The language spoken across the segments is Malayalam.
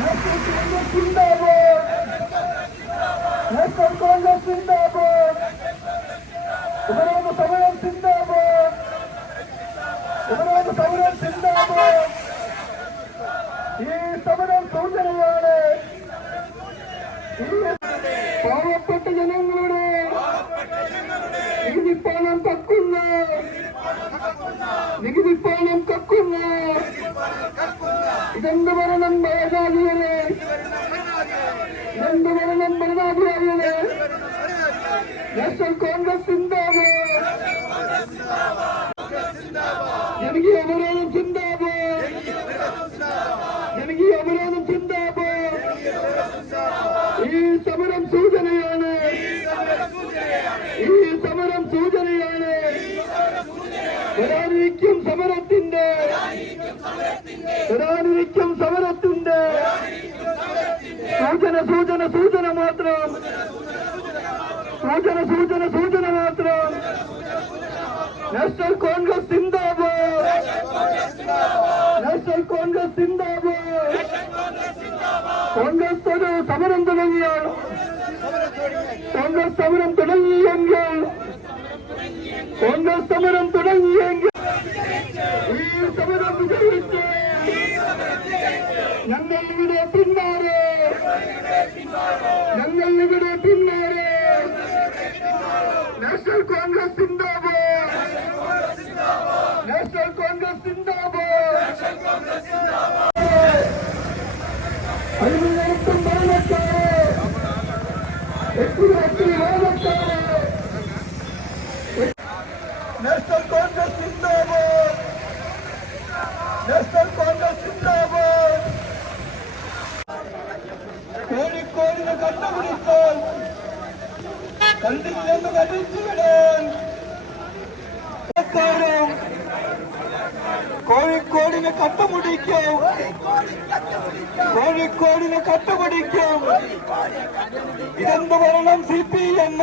Herkes Kongresi zindabad! Herkes Kongresi zindabad! Umaralı Savran zindabad! Umaralı Savran zindabad! ఈ సమరం సౌందర్య നികുതിപ്പണം കക്കുന്ന. നികുതിപ്പണം കക്കുന്ന. ഇതെന്ത് ഭരണം ഭരണാധികാരെ? ഇതെന്ത് ഭരണം ഭരണാധികാരികളെ നാഷണൽ കോൺഗ്രസ് സിന്ദാബാദ് ജനകീയ അപരാധം സിന്ദാബാദ് ജനകീയ അപരാധം സിന്ദാബാദ് ഈ സമരം സൂചനയാണ് വരാനിരിക്കും സമരത്തിന്റെ വരാനിരിക്കും സമരത്തിന്റെ സൂചന സൂചന സൂചന മാത്രം സൂചന സൂചന സൂചന മാത്രം നാഷണൽ കോൺഗ്രസ് സിന്ദാബാദ് നാഷണൽ കോൺഗ്രസ് സിന്ദാബാദ് കോൺഗ്രസ് ഒരു സമരം തുടങ്ങിയാൽ കോൺഗ്രസ് സമരം തുടങ്ങിയെങ്കിൽ കോൺഗ്രസ് സമരം തുടങ്ങിയെങ്കിൽ ഈ സമരം വിജയിച്ച്. ഞങ്ങൾ ഇവിടെ പിന്നാലെ. ഞങ്ങൾ ഇവിടെ പിന്നാലെ. നാഷണൽ കോൺഗ്രസ് സിന്ദാബാദ്. നാഷണൽ കോൺഗ്രസ് സിന്ദാബാദ്. നാഷണൽ കോൺഗ്രസ് സിന്ദാബാദ് നാഷണൽ കോൺഗ്രസ് സിന്ദാബാദ് കോഴിക്കോടിനെ കണ്ടുപിടിച്ചാൽ കണ്ടില്ലെന്ന് കണ്ടിച്ചു വിടാൻ கோடின கட்ட முடிக்கும் கோடி கோடின கட்ட முடிக்கும் இறந்து வரணும் சிபிஎம்.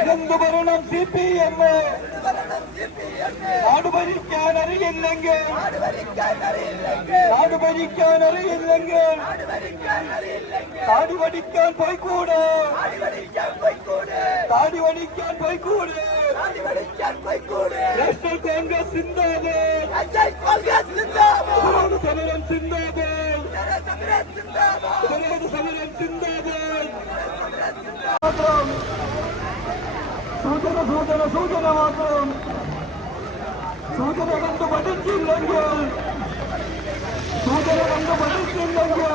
இறந்து வரணும் சிபிஎம் நாடு பறிக்கான் அறியில்லைங்க நாடு பறிக்கான் அறியில்லைங்க தாடி வடிக்கான் போய் கூட தாடி வடிக்கான் போய் കോൺഗ്രസ് സിന്ദാബാദ്. സമരം സിന്ദാബാദ്. സമരം സിന്ദാബാദ്. സൂചന സൂചന സൂചന മാത്രം. സൂചന കണ്ട് പഠിച്ചില്ലെങ്കിൽ സൂചന കണ്ട് പഠിച്ചില്ലെങ്കിൽ